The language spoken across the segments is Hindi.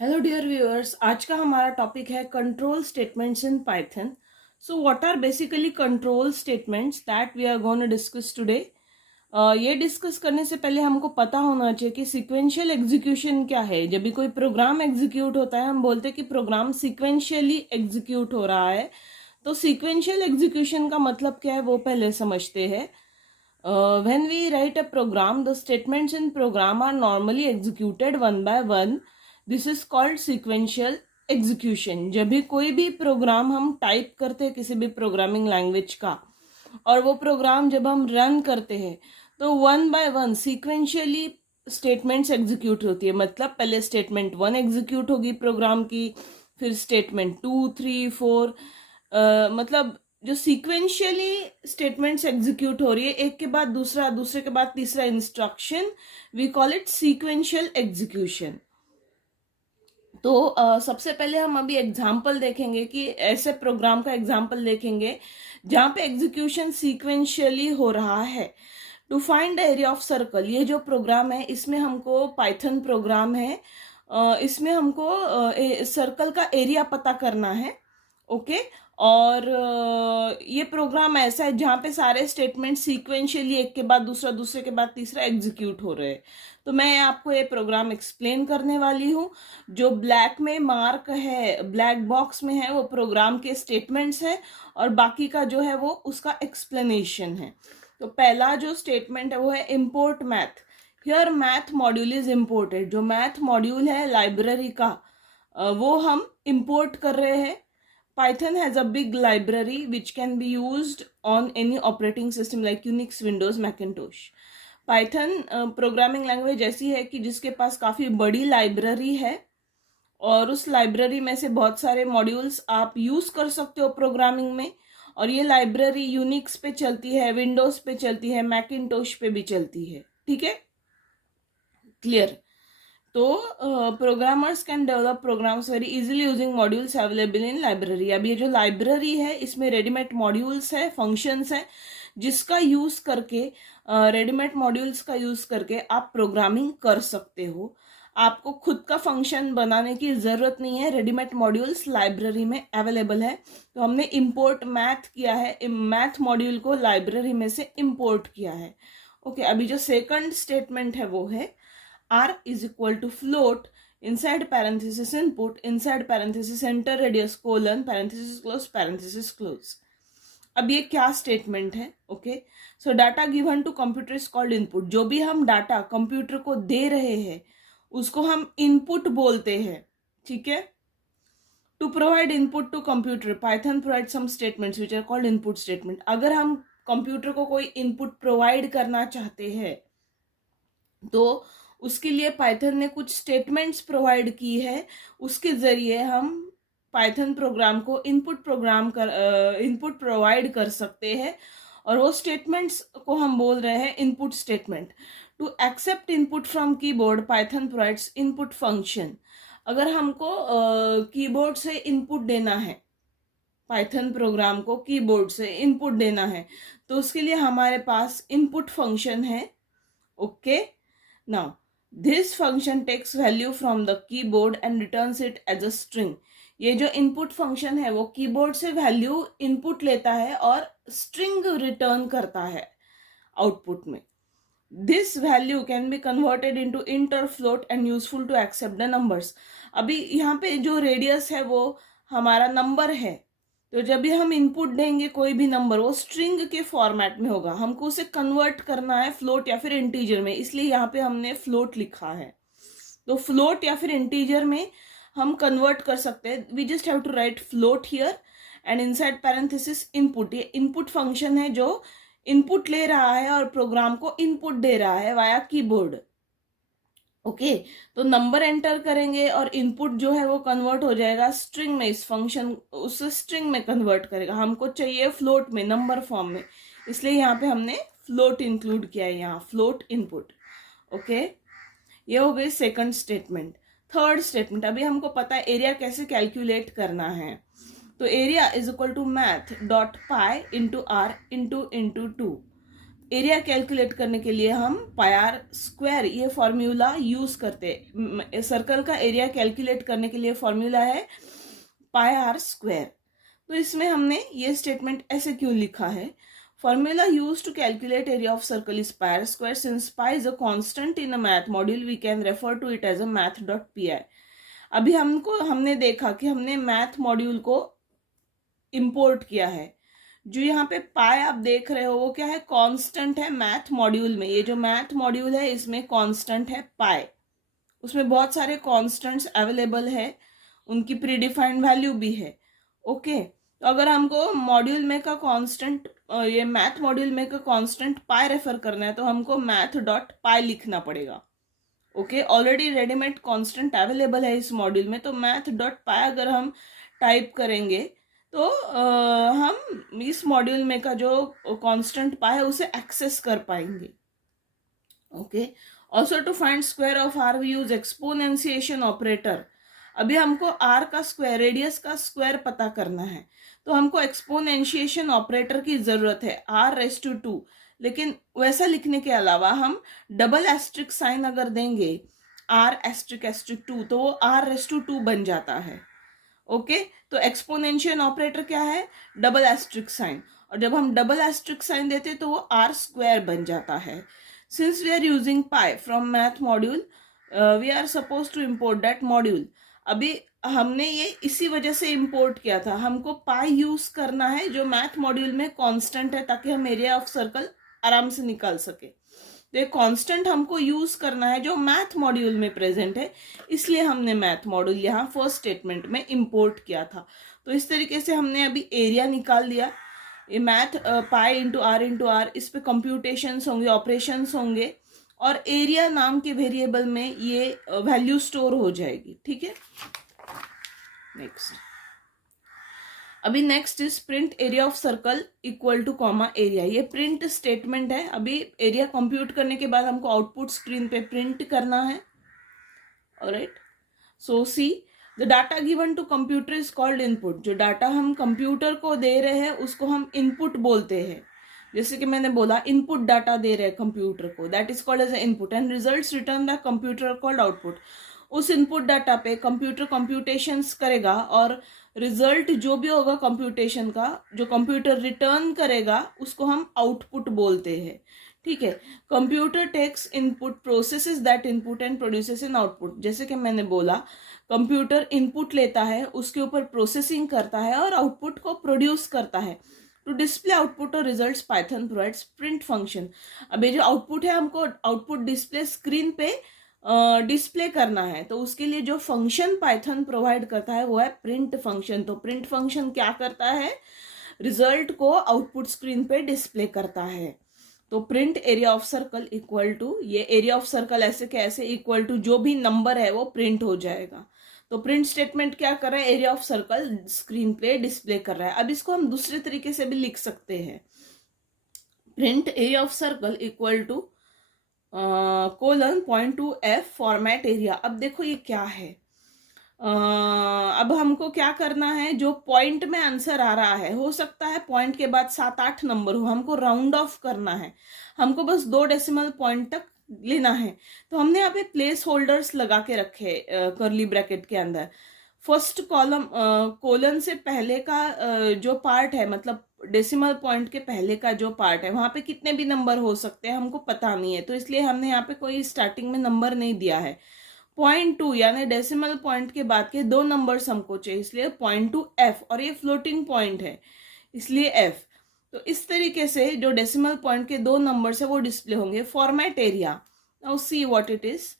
हेलो डियर व्यूअर्स, आज का हमारा टॉपिक है control statements in Python. So what are basically control statements that we are going to discuss today. ये डिस्कस करने से पहले हमको पता होना चाहिए कि सीक्वेंशियल एग्जीक्यूशन क्या है. जब भी कोई प्रोग्राम एग्जीक्यूट होता है हम बोलते हैं कि प्रोग्राम सीक्वेंशियली एग्जीक्यूट हो रहा है. तो सीक्वेंशियल एग्जीक्यूशन का मतलब क्या है वो पहले समझते हैं. When we write a program, the statements in program are normally executed one by one. This is called sequential execution. जब भी कोई भी प्रोग्राम हम टाइप करते हैं किसी भी प्रोग्रामिंग लैंग्वेज का, और वो प्रोग्राम जब हम रन करते हैं तो one by one sequentially statements execute होती है. मतलब पहले स्टेटमेंट 1 एग्जीक्यूट होगी प्रोग्राम की, फिर स्टेटमेंट 2, 3, 4, मतलब जो सीक्वेंशियली स्टेटमेंट्स एग्जीक्यूट हो रही है एक के बाद दूसरा, दूसरे के बाद तीसरा instruction, we call it sequential execution. तो सबसे पहले हम अभी एग्जाम्पल देखेंगे कि ऐसे प्रोग्राम का एग्जाम्पल देखेंगे जहां पे एग्जीक्यूशन सीक्वेंशियली हो रहा है. To find the area of circle, ये जो प्रोग्राम है इसमें हमको पाइथन प्रोग्राम है, इसमें हमको सर्कल का एरिया पता करना है. ओके. और ये प्रोग्राम ऐसा है जहाँ पे सारे स्टेटमेंट सीक्वेंशियली एक के बाद दूसरा, दूसरे के बाद तीसरा एग्जीक्यूट हो रहे हैं. तो मैं आपको ये प्रोग्राम एक्सप्लेन करने वाली हूँ. जो ब्लैक में मार्क है, ब्लैक बॉक्स में है, वो प्रोग्राम के स्टेटमेंट्स है, और बाकी का जो है वो उसका एक्सप्लेनेशन है. तो पहला जो स्टेटमेंट है वो है import math. Here math module is imported. जो मैथ मॉड्यूल है लाइब्रेरी का, वो हम इम्पोर्ट कर रहे हैं. Python has a big library which can be used on any operating system like Unix, Windows, Macintosh. Python programming language ऐसी है कि जिसके पास काफ़ी बड़ी लाइब्रेरी है, और उस लाइब्रेरी में से बहुत सारे मॉड्यूल्स आप यूज़ कर सकते हो प्रोग्रामिंग में. और ये लाइब्रेरी यूनिक्स पे चलती है, विंडोज़ पे चलती है, मैकिनटोश पे भी चलती है. ठीक है, क्लियर. तो programmers can develop programs very easily using modules available in library. अब ये जो लाइब्रेरी है इसमें रेडीमेड मॉड्यूल्स है, फंक्शंस है, जिसका यूज करके, रेडीमेड मॉड्यूल्स का यूज करके आप प्रोग्रामिंग कर सकते हो. आपको खुद का फंक्शन बनाने की जरूरत नहीं है, रेडीमेड मॉड्यूल्स लाइब्रेरी में अवेलेबल है. तो हमने इंपोर्ट मैथ किया है, मैथ मॉड्यूल को लाइब्रेरी में से इंपोर्ट किया है. ओके. अभी जो सेकंड स्टेटमेंट है वो है r is equal to float, inside parenthesis input, inside parenthesis enter radius colon parenthesis close. अब ये क्या स्टेटमेंट है? Okay. So data given to computer is called input. जो भी हम डाटा कंप्यूटर को दे रहे हैं उसको हम इनपुट बोलते हैं. ठीक है. To provide input to computer, Python provide some statements which are called input statement. अगर हम कंप्यूटर को कोई इनपुट प्रोवाइड करना चाहते हैं तो उसके लिए पाइथन ने कुछ स्टेटमेंट्स प्रोवाइड की है. उसके जरिए हम पाइथन प्रोग्राम को इनपुट प्रोवाइड कर सकते हैं, और वो स्टेटमेंट्स को हम बोल रहे हैं input statement. To accept input from keyboard, Python provides input function. अगर हमको कीबोर्ड से इनपुट देना है, पाइथन प्रोग्राम को कीबोर्ड से इनपुट देना है, तो उसके लिए हमारे पास इनपुट फंक्शन है. Okay. Now this function takes value from the keyboard and returns it as a string. ये जो input function है वो कीबोर्ड से वैल्यू इनपुट लेता है और स्ट्रिंग रिटर्न करता है आउटपुट में. This value can be converted into int or float and useful to accept the numbers. अभी यहाँ पे जो रेडियस है वो हमारा नंबर है, तो जब भी हम इनपुट देंगे कोई भी नंबर, वो स्ट्रिंग के फॉर्मेट में होगा. हमको उसे कन्वर्ट करना है फ्लोट या फिर इंटीजर में, इसलिए यहाँ पे हमने फ्लोट लिखा है. तो फ्लोट या फिर इंटीजर में हम कन्वर्ट कर सकते हैं. We just have to write float here and inside parenthesis input. ये इनपुट फंक्शन है जो इनपुट ले रहा है और प्रोग्राम को इनपुट दे रहा है वाया कीबोर्ड. ओके. तो नंबर एंटर करेंगे और इनपुट जो है वो कन्वर्ट हो जाएगा स्ट्रिंग में. इस फंक्शन उस स्ट्रिंग में कन्वर्ट करेगा. हमको चाहिए फ्लोट में, नंबर फॉर्म में, इसलिए यहाँ पे हमने फ्लोट इंक्लूड किया है, यहाँ फ्लोट इनपुट. ओके. ये हो गई सेकंड स्टेटमेंट. थर्ड स्टेटमेंट, अभी हमको पता है एरिया कैसे कैलकुलेट करना है. तो area is equal to math dot pi into R into 2. Area calculate करने के लिए हम पाई आर स्क्वायर ये फॉर्मूला यूज करते हैं। सर्कल का एरिया कैलकुलेट करने के लिए फॉर्मूला है पाई आर स्क्वायर। तो इसमें हमने ये स्टेटमेंट ऐसे क्यों लिखा है, formula use to calculate area of circle is pi R square, since pi is a constant in a math module we can refer to it as a math dot P I. अभी हमने देखा कि हमने मैथ मॉड्यूल को इंपोर्ट किया है। जो यहाँ पे पाई आप देख रहे हो वो क्या है, कांस्टेंट है मैथ मॉड्यूल में। ये जो मैथ मॉड्यूल है इसमें कांस्टेंट है पाई, उसमें बहुत सारे कांस्टेंट्स अवेलेबल है, उनकी प्रीडिफाइंड वैल्यू भी है। ओके, तो अगर हमको मॉड्यूल में का कांस्टेंट, ये मैथ मॉड्यूल में का कांस्टेंट पाई रेफर करना है तो हमको मैथ डॉट पाई लिखना पड़ेगा। Okay, already readymade constant available है इस मॉड्यूल में, तो मैथ डॉट पाई अगर हम टाइप करेंगे तो हम इस मॉड्यूल में का जो कांस्टेंट पाई है उसे एक्सेस कर पाएंगे। Okay, also to find square of R we use exponentiation operator. अभी हमको आर का स्क्वायर, रेडियस का स्क्वायर पता करना है तो हमको एक्सपोनेंशिएशन ऑपरेटर की जरूरत है, आर रेस टू 2। लेकिन वैसा लिखने के अलावा हम डबल एस्ट्रिक साइन अगर देंगे आर एस्ट्रिक एस्ट्रिक 2 तो वो आर रेस टू 2 बन जाता है। ओके, तो एक्सपोनेंशियल ऑपरेटर क्या है, डबल एस्ट्रिक साइन, और जब हम डबल एस्ट्रिक साइन देते तो वो आर स्क्वायर बन जाता है। Since we are using pi from math module we are suppose to import that module. अभी हमने ये इसी वजह से इंपोर्ट किया था, हमको पाई यूज करना है जो मैथ मॉड्यूल में कांस्टेंट है ताकि हम एरिया ऑफ सर्कल आराम से निकाल सके। तो ये कांस्टेंट हमको यूज करना है जो मैथ मॉड्यूल में प्रेजेंट है, इसलिए हमने मैथ मॉड्यूल यहाँ फर्स्ट स्टेटमेंट में इंपोर्ट किया था। तो इस तरीके से हमने अभी एरिया निकाल दिया। ये मैथ पाई इंटू आर, इस पे कंप्यूटेशंस होंगे, ऑपरेशंस होंगे, और एरिया नाम के वेरिएबल में ये वैल्यू स्टोर हो जाएगी। ठीक है, नेक्स्ट। अभी next is print area of circle equal two comma area. ये प्रिंट स्टेटमेंट है। अभी एरिया कंप्यूट करने के बाद हमको आउटपुट स्क्रीन पे प्रिंट करना है। Alright, so see the data given to computer is called input. जो डाटा हम कंप्यूटर को दे रहे हैं उसको हम इनपुट बोलते हैं। जैसे कि मैंने बोला इनपुट डाटा दे रहे हैं कंप्यूटर को, that is called as input, and results return the computer called output. उस इनपुट डाटा पे कंप्यूटर कंप्यूटेशंस करेगा और रिजल्ट जो भी होगा कंप्यूटेशन का, जो कंप्यूटर रिटर्न करेगा उसको हम आउटपुट बोलते हैं। ठीक है, computer takes input, processes that input and produces an output. जैसे कि मैंने बोला कंप्यूटर इनपुट लेता है, उसके ऊपर प्रोसेसिंग करता है और आउटपुट को प्रोड्यूस करता है। टू डिस्प्ले आउटपुट और results Python provides print function. अब ये जो आउटपुट है हमको आउटपुट डिस्प्ले स्क्रीन पे डिस्प्ले करना है, तो उसके लिए जो फंक्शन पाइथन प्रोवाइड करता है वो है प्रिंट फंक्शन। तो प्रिंट फंक्शन क्या करता है, रिजल्ट को आउटपुट स्क्रीन पे डिस्प्ले करता है। तो print area of circle equal to, ये एरिया ऑफ सर्कल ऐसे कैसे, इक्वल टू जो भी नंबर है वो प्रिंट हो जाएगा। तो प्रिंट स्टेटमेंट क्या कर रहा है, एरिया ऑफ सर्कल स्क्रीन पे डिस्प्ले कर रहा है। अब इसको हम दूसरे तरीके से भी लिख सकते हैं, print area of circle equal to colon point two f format area. अब देखो ये क्या है, अब हमको क्या करना है, जो पॉइंट में आंसर आ रहा है, हो सकता है पॉइंट के बाद 7-8 नंबर हो, हमको राउंड ऑफ करना है, हमको बस 2 डेसिमल पॉइंट तक लेना है। तो हमने यहाँ पे प्लेस होल्डर्स लगा के रखे कर्ली ब्रैकेट के अंदर। फर्स्ट कॉलम कोलन से पहले का जो पार्ट है, मतलब डेसिमल पॉइंट के पहले का जो पार्ट है, वहां पे कितने भी नंबर हो सकते हैं हमको पता नहीं है, तो इसलिए हमने यहाँ पे कोई स्टार्टिंग में नंबर नहीं दिया है। 0.2 यानी डेसिमल पॉइंट के बाद के 2 नंबर्स हमको चाहिए, इसलिए 0.2 एफ, और ये फ्लोटिंग पॉइंट है इसलिए एफ। तो इस तरीके से जो डेसिमल पॉइंट के 2 नंबर्स है वो डिस्प्ले होंगे। Format area, now see what it is.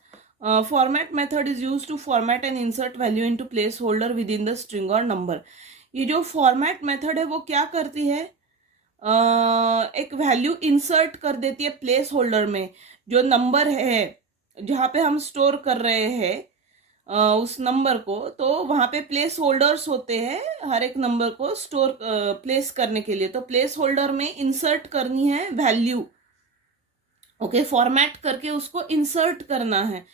Format method is used to format and insert value into place within the string और नंबर। ये जो फॉर्मेट मेथड है वो क्या करती है, एक वैल्यू इंसर्ट कर देती है प्लेस होल्डर में। जो नंबर है जहाँ पे हम स्टोर कर रहे हैं उस नंबर को, तो वहाँ पे प्लेस होल्डर्स होते हैं हर एक नंबर को स्टोर प्लेस करने के लिए। तो प्लेस होल्डर में इंसर्ट करनी है वैल्यू। ओके, फॉर्मेट करके उसको इंसर्ट करना है।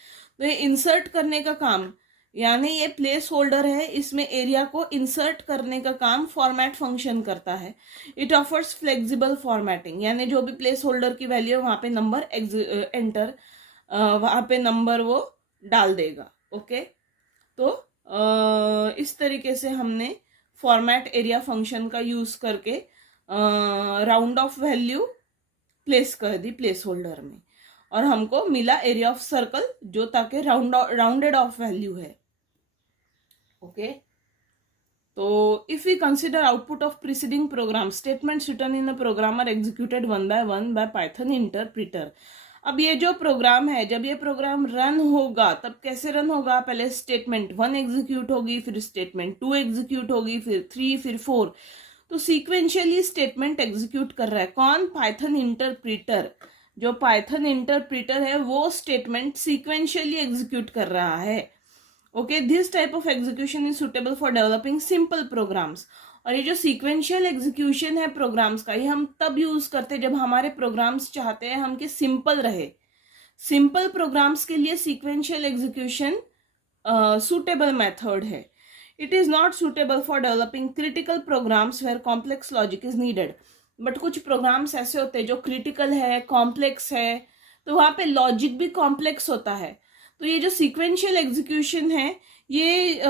तो ये इंसर्ट करने का काम यानी ये प्लेस होल्डर है, इसमें एरिया को इंसर्ट करने का काम फॉर्मेट फंक्शन करता है। इट ऑफर्स फ्लेक्सिबल फॉर्मेटिंग, यानी जो भी प्लेस होल्डर की वैल्यू है वहाँ पे नंबर एंटर, वहाँ पे नंबर वो डाल देगा। ओके, तो इस तरीके से हमने फॉर्मेट एरिया फंक्शन का यूज करके राउंड ऑफ वैल्यू प्लेस कर दी प्लेस होल्डर में, और हमको मिला एरिया ऑफ सर्कल जो ताकि राउंडेड ऑफ वैल्यू है। ओके, तो if we consider output of preceding program, statements written in a program are executed one by Python interpreter. अब ये जो प्रोग्राम है, जब ये प्रोग्राम रन होगा तब कैसे रन होगा, पहले स्टेटमेंट 1 एग्जीक्यूट होगी, फिर स्टेटमेंट 2 एग्जीक्यूट होगी, फिर 3, फिर 4। तो सीक्वेंशियली स्टेटमेंट एग्जीक्यूट कर रहा है कौन, पाइथन इंटरप्रिटर। जो पाइथन इंटरप्रिटर है वो स्टेटमेंट सीक्वेंशियली एग्जीक्यूट कर रहा है। Okay, this type of execution is suitable for developing simple programs. और ये जो सीक्वेंशियल एग्जीक्यूशन है प्रोग्राम्स का, ये हम तब यूज करते हैं जब हमारे प्रोग्राम्स चाहते हैं हम कि सिंपल रहे। सिंपल प्रोग्राम्स के लिए सीक्वेंशियल एग्जीक्यूशन सुटेबल मेथड है। It is not suitable for developing critical programs where complex logic is needed. But कुछ प्रोग्राम्स ऐसे होते हैं जो क्रिटिकल है, कॉम्प्लेक्स है, तो वहां पे लॉजिक भी कॉम्प्लेक्स होता है। तो ये जो सीक्वेंशियल एग्जीक्यूशन है ये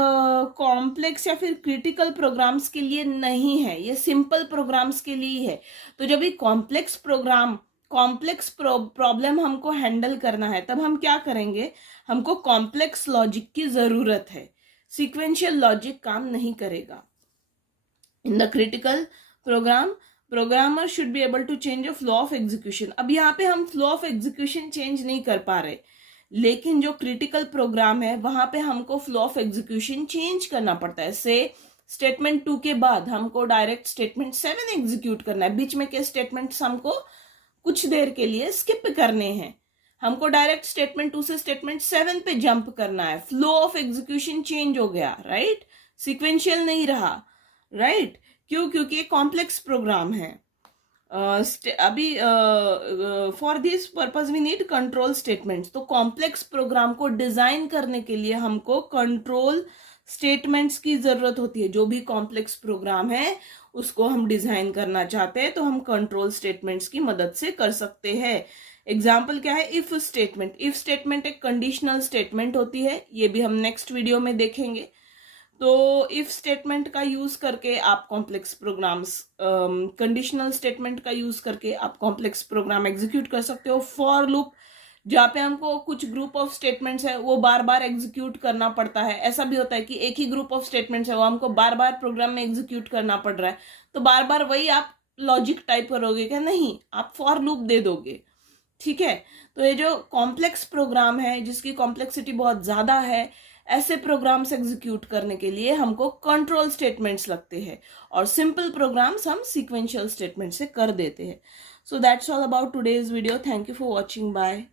कॉम्प्लेक्स या फिर क्रिटिकल प्रोग्राम्स के लिए नहीं है, ये सिंपल प्रोग्राम्स के लिए है। तो जब ये कॉम्प्लेक्स प्रॉब्लम हमको हैंडल करना है तब हम क्या करेंगे, हमको कॉम्प्लेक्स लॉजिक की जरूरत है। सीक्वेंशियल लॉजिक काम नहीं करेगा। In the critical program, programmer should be able to change a flow of execution. अब यहाँ पे हम फ्लो ऑफ एग्जीक्यूशन चेंज नहीं कर पा रहे, लेकिन जो क्रिटिकल प्रोग्राम है वहां पे हमको फ्लो ऑफ एग्जीक्यूशन चेंज करना पड़ता है। से स्टेटमेंट 2 के बाद हमको डायरेक्ट स्टेटमेंट 7 एग्जीक्यूट करना है। बीच में के स्टेटमेंट्स हमको कुछ देर के लिए स्किप करने हैं, हमको डायरेक्ट स्टेटमेंट 2 से स्टेटमेंट 7 पे जंप करना है। फ्लो ऑफ एग्जीक्यूशन चेंज हो गया, राइट, सीक्वेंशियल नहीं रहा, राइट। क्यों, क्योंकि ये कॉम्प्लेक्स प्रोग्राम है। अभी for this purpose we need control statements. तो कॉम्प्लेक्स प्रोग्राम को डिजाइन करने के लिए हमको कंट्रोल स्टेटमेंट्स की जरूरत होती है। जो भी कॉम्प्लेक्स प्रोग्राम है उसको हम डिजाइन करना चाहते हैं तो हम कंट्रोल स्टेटमेंट्स की मदद से कर सकते हैं। एग्जाम्पल क्या है, इफ स्टेटमेंट। इफ स्टेटमेंट एक कंडीशनल स्टेटमेंट होती है, ये भी हम नेक्स्ट वीडियो में देखेंगे। तो इफ स्टेटमेंट का यूज करके आप कॉम्प्लेक्स प्रोग्राम्स, कंडीशनल स्टेटमेंट का यूज करके आप कॉम्प्लेक्स प्रोग्राम एग्जीक्यूट कर सकते हो। फॉर लूप, जहाँ पे हमको कुछ ग्रुप ऑफ स्टेटमेंट्स है वो बार बार एग्जीक्यूट करना पड़ता है। ऐसा भी होता है कि एक ही ग्रुप ऑफ स्टेटमेंट्स है वो हमको बार बार प्रोग्राम में एग्जीक्यूट करना पड़ रहा है, तो बार बार वही आप लॉजिक टाइप करोगे क्या, नहीं, आप फॉर लूप दे दोगे, ठीक है। तो ये जो कॉम्प्लेक्स प्रोग्राम है जिसकी कॉम्प्लेक्सिटी बहुत ज्यादा है, ऐसे प्रोग्राम्स एग्जीक्यूट करने के लिए हमको कंट्रोल स्टेटमेंट्स लगते हैं, और सिंपल प्रोग्राम्स हम सीक्वेंशियल स्टेटमेंट से कर देते हैं। So that's all about today's video. Thank you for watching, bye.